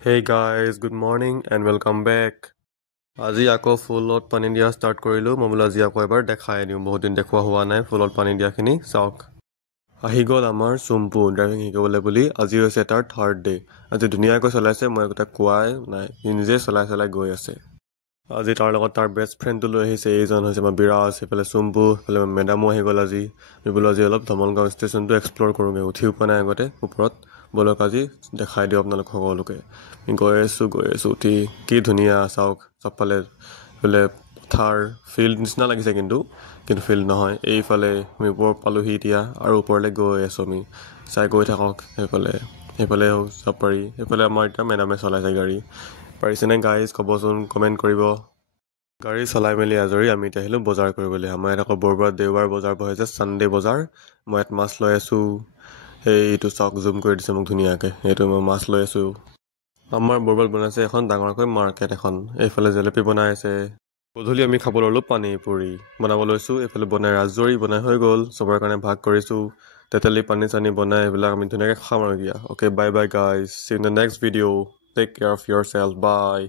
Hey guys, good morning and welcome back. আজি আকৌ ফুলত পানী দিয়া ষ্টাৰ্ট কৰিলোঁ মই বোলো আজি আকৌ এবাৰ দেখাই দিওঁ বহুত দিন দেখুওৱা হোৱা নাই ফুলত পানী দিয়াখিনি চাওক আহি গ'ল আমাৰ চুম্পু ড্ৰাইভিং শিকিবলৈ বুলি আজি হৈছে তাৰ থাৰ্ড ডে আজি ধুনীয়াকৈ চলাইছে মই একোটা কোৱাই নাই নিজে চলাই গৈ আছে আজি তাৰ লগত তাৰ বেষ্ট ফ্ৰেণ্ডটো লৈ আহিছে এইজন হৈছে আমাৰ বিৰাজ সেইফালে চুম্পু সেইফালে মেডামো আহি গ'ল আজি আমি বোলো আজি অলপ ধমলগাঁও ষ্টেচনটো এক্সপ্ল'ৰ কৰোঁগৈ উঠিও পোৱা নাই আগতে ওপৰত বলক আজি দেখাই দিওঁ আপোনালোক সকলোকে গৈ আছোঁ উঠি কি ধুনীয়া চাওক চবফালে বোলে পথাৰ ফিল্ড নিচিনা লাগিছে কিন্তু ফিল্ড নহয় এইফালে আমি ওপৰ পালোহি এতিয়া আৰু ওপৰলৈ গৈ আছোঁ আমি চাই গৈ থাকক সেইফালে হওক চাব পাৰি সেইফালে আমাৰ এতিয়া মেডামে চলাইছে গাড়ী পাৰিছেনে গাইজ ক'বচোন কমেণ্ট কৰিব গাড়ী চলাই মেলি আজৰি আমি এতিয়া আহিলোঁ বজাৰ কৰিবলৈ আমাৰ ইয়াত আকৌ বৰবাত দেওবাৰ বজাৰ বহে যে ছানডে বজাৰ মই ইয়াত মাছ লৈ আছোঁ সেইটো চাওক জুম কৰি দিছে মোক ধুনীয়াকৈ সেইটো মই মাছ লৈ আছোঁ আমাৰ বৰবাত বনাইছে এখন ডাঙৰকৈ মাৰ্কেট এখন এইফালে জেলেপি বনাই আছে গধূলি আমি খাব ল'লোঁ পানী পুৰি বনাব লৈছোঁ এইফালে বনাই ৰাজৰি বনাই হৈ গ'ল চবৰে কাৰণে ভাগ কৰিছোঁ তেতেলি পানী চানী বনাই এইবিলাক আমি ধুনীয়াকৈ খাম আৰু এতিয়া okay bye bye guys see in the next video' take care of yourself by